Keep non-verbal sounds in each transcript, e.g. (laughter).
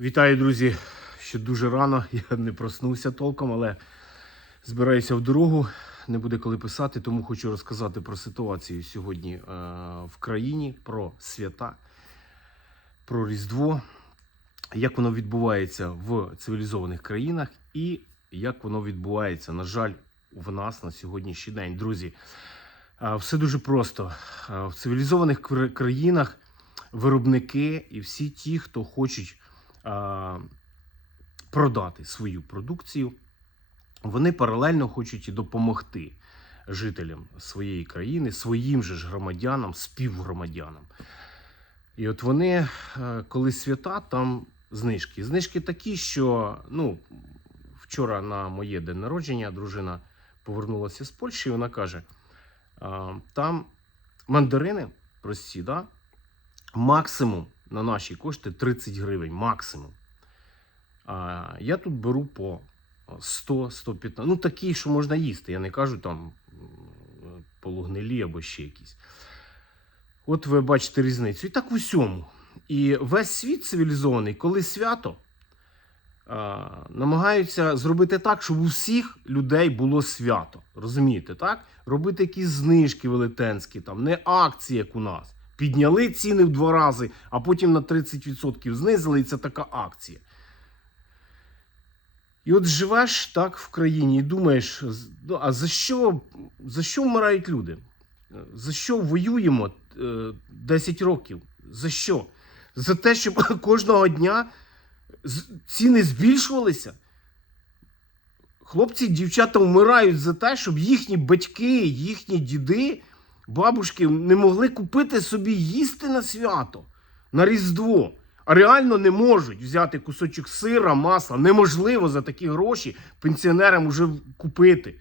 Вітаю, друзі. Ще дуже рано. (laughs) Я не проснувся толком, але збираюся в дорогу. Не буде коли писати, тому хочу розказати про ситуацію сьогодні е, в країні, про свята, про Різдво, як воно відбувається в цивілізованих країнах і як воно відбувається, на жаль, в нас на сьогоднішній день. Друзі, е, все дуже просто. Е, В цивілізованих країнах виробники і всі ті, хто хочуть продати свою продукцію, вони паралельно хочуть і допомогти жителям своєї країни, своїм же ж громадянам, співгромадянам. І от вони, е, коли свята, там знижки. Знижки такі, що ну, вчора на моє день народження дружина повернулася з Польщі, і вона каже: там мандарини прості, да? максимум на наші кошти 30 гривень, максимум. А я тут беру по 100-115. Ну, такі, що можна їсти. Я не кажу там полугнилі або ще якісь. От ви бачите різницю. І так в усьому. І весь світ цивілізований, коли свято, намагаються зробити так, щоб у всіх людей було свято. Розумієте, так? Робити якісь знижки велетенські, там, не акції, як у нас. Підняли ціни в два рази, а потім на 30% знизили, і це така акція. І от живеш так в країні і думаєш, ну, а за що, за що вмирають люди? Е, За що воюємо е, 10 років? За що? За те, щоб (laughs) кожного дня ціни збільшувалися? Хлопці і дівчата вмирають за те, щоб їхні батьки, їхні діди, бабушки не могли купити собі їсти на свято, на Різдво. А реально не можуть взяти кусочок сира, масла. Неможливо за такі гроші пенсіонерам уже купити.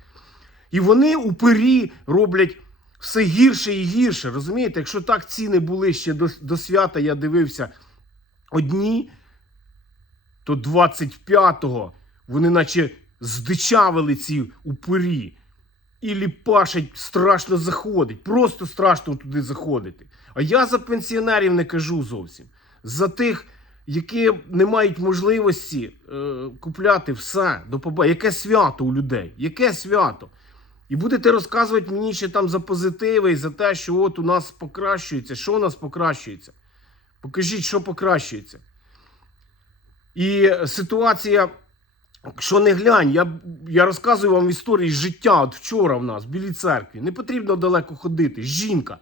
І вони упері роблять все гірше і гірше. Розумієте, якщо так ціни були ще до, до свята, я дивився одні, то 25-го вони наче здичавили ці упирі. І ліпашать страшно заходить. Просто страшно туди заходити. А я за пенсіонерів не кажу зовсім. За тих, які не мають можливості е, купляти все до поба. Яке свято у людей? Яке свято? І будете розказувати мені ще там за позитиви і за те, що от у нас покращується. Що у нас покращується? Покажіть, що покращується. І ситуація, що не глянь, я, я розказую вам історії життя. От вчора в нас в Білій церкві. Не потрібно далеко ходити. Жінка,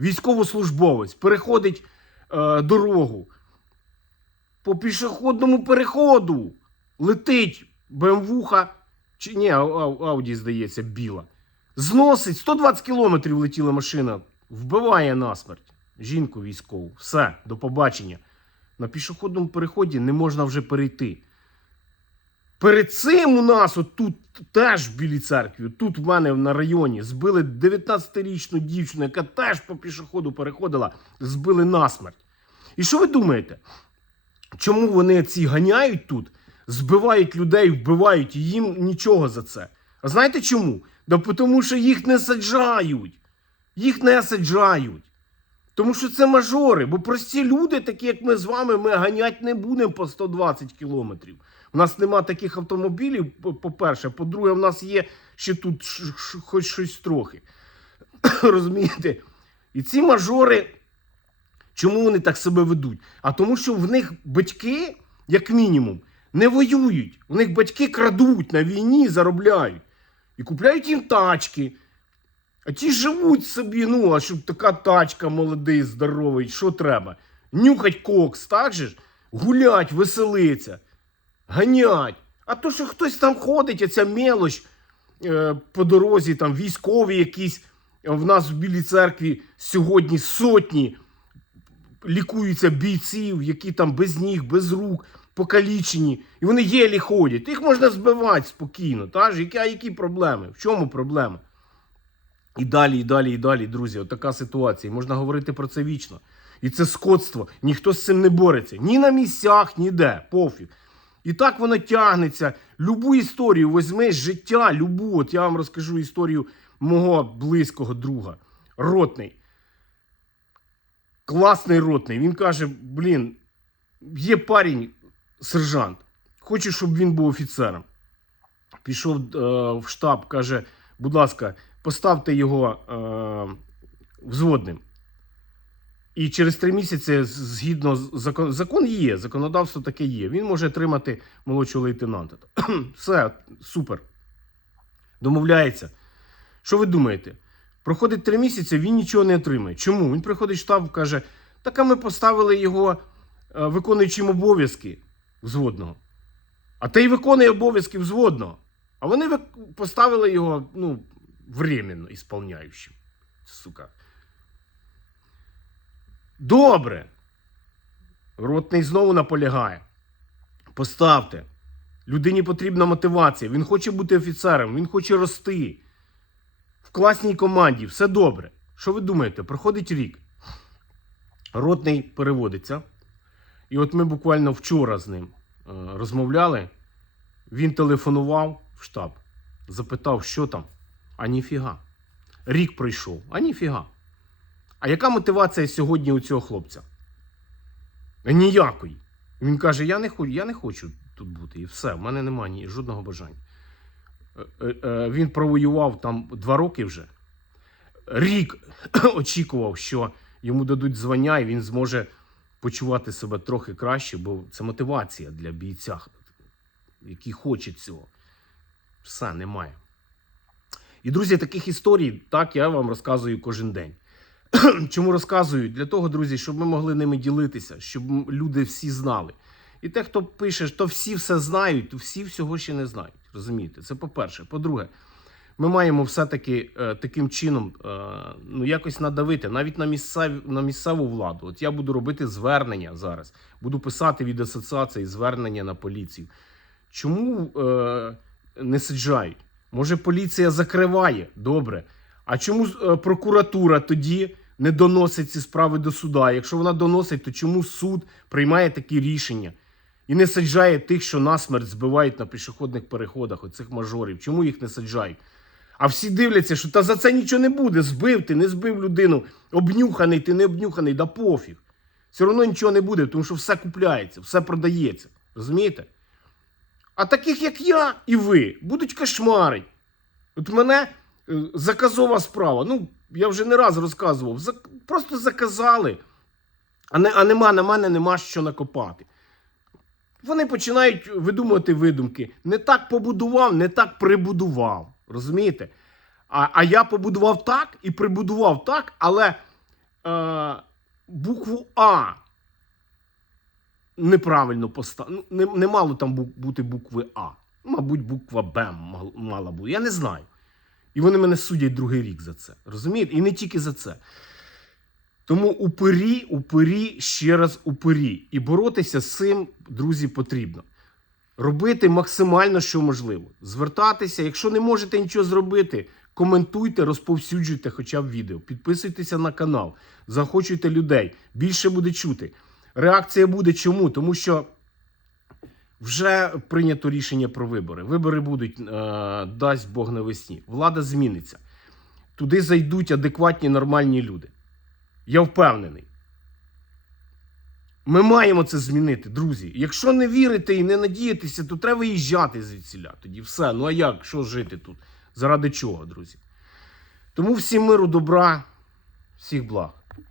військовослужбовець, переходить е, дорогу. По пішохідному переходу летить БМВуха, чи ні, Ау- Ау- Ауді, здається, біла. Зносить 120 кілометрів летіла машина, вбиває насмерть жінку військову. Все, до побачення. На пішохідному переході не можна вже перейти. Перед цим у нас, от тут теж в Білій церкві, тут в мене на районі, збили 19-річну дівчину, яка теж по пішоходу переходила, збили насмерть. І що ви думаєте? Чому вони ці ганяють тут, збивають людей, вбивають, і їм нічого за це? А знаєте чому? Да тому що їх не саджають. Їх не саджають. Тому що це мажори, бо прості люди, такі як ми з вами, ми ганять не будемо по 120 кілометрів. У нас нема таких автомобілів, по- по-перше. По-друге, в нас є ще тут хоч щось трохи. (coughs) Розумієте? І ці мажори, чому вони так себе ведуть? А тому, що в них батьки, як мінімум, не воюють. У них батьки крадуть на війні, заробляють. І купляють їм тачки. А ті живуть собі, ну, а щоб така тачка молодий, здоровий, що треба? Нюхать кокс, так же ж? Гулять, веселиться, ганять. А то, що хтось там ходить, а ця мелоч е, по дорозі, там військові якісь, е, в нас в Білій церкві сьогодні сотні лікуються бійців, які там без ніг, без рук, покалічені, і вони єлі ходять. Їх можна збивати спокійно. Та ж? Які, а які проблеми? В чому проблема? І далі, і далі, і далі, друзі, от така ситуація. Можна говорити про це вічно. І це скотство. Ніхто з цим не бореться. Ні на місцях, ніде. Пофіг. І так воно тягнеться. Любу історію візьми з життя, любу. От я вам розкажу історію мого близького друга. Ротний. Класний ротний. Він каже: блін, є парень, сержант. Хоче, щоб він був офіцером. Пішов е, в штаб, каже: будь ласка, поставте його е, взводним. І через три місяці, згідно закон, закон є, законодавство таке є. Він може отримати молодшого лейтенанта. (clears throat) Все, супер. Домовляється. Що ви думаєте? Проходить три місяці, він нічого не отримає. Чому? Він приходить в штаб, каже: так а ми поставили його е, виконуючим обов'язки взводного. А той виконує обов'язки взводного. А вони поставили його, ну, временно ісполняючим. Сука. Добре. Ротний знову наполягає. Поставте. Людині потрібна мотивація. Він хоче бути офіцером, він хоче рости. В класній команді, все добре. Що ви думаєте? Проходить рік. Ротний переводиться. І от ми буквально вчора з ним е, розмовляли. Він телефонував в штаб, запитав, що там. А ніфіга. Рік пройшов, а ніфіга. А яка мотивація сьогодні у цього хлопця? Ніякої. Він каже: я не хочу, я не хочу тут бути. І все, в мене немає ні, жодного бажання. Е, е, е, Він провоював там два роки вже. Рік (clears throat) очікував, що йому дадуть звання, і він зможе почувати себе трохи краще, бо це мотивація для бійця, який хоче цього. Все, немає. І, друзі, таких історій, так, я вам розказую кожен день. (clears throat) Чому розказую? Для того, друзі, щоб ми могли ними ділитися, щоб люди всі знали. І те, хто пише, то всі все знають, то всі всього ще не знають. Розумієте? Це по-перше. По-друге, ми маємо все-таки е, таким чином е, ну, якось надавити навіть на, місцеві, на місцеву владу. От я буду робити звернення зараз, буду писати від асоціації звернення на поліцію. Чому е, не саджають? Може, поліція закриває? Добре. А чому е, прокуратура тоді не доносить ці справи до суда? Якщо вона доносить, то чому суд приймає такі рішення і не саджає тих, що насмерть збивають на пішохідних переходах, оцих мажорів? Чому їх не саджають? А всі дивляться, що та за це нічого не буде. Збив ти, не збив людину, обнюханий, ти не обнюханий, да пофіг. Все одно нічого не буде, тому що все купляється, все продається. Розумієте? А таких, як я і ви, будуть кошмарить. От мене заказова справа. Ну, я вже не раз розказував. Просто заказали, а, не, а нема на мене нема що накопати. Вони починають видумувати видумки. Не так побудував, не так прибудував. Розумієте? А, а я побудував так і прибудував так, але е, букву А неправильно поставив. Не, не мало там бу- бути букви А. Мабуть, буква Б мала бути. Я не знаю. І вони мене судять другий рік за це. Розумієте? І не тільки за це. Тому упирі, упирі, ще раз упирі. І боротися з цим, друзі, потрібно. Робити максимально, що можливо. Звертатися, якщо не можете нічого зробити, коментуйте, розповсюджуйте хоча б відео. Підписуйтеся на канал, захочуйте людей. Більше буде чути. Реакція буде чому? Тому що вже прийнято рішення про вибори. Вибори будуть, е, дасть Бог навесні. Влада зміниться. Туди зайдуть адекватні нормальні люди. Я впевнений. Ми маємо це змінити, друзі. Якщо не вірите і не надієтеся, то треба їжджати звідсіля. Тоді все. Ну а як? Що жити тут? Заради чого, друзі? Тому всім миру, добра, всіх благ.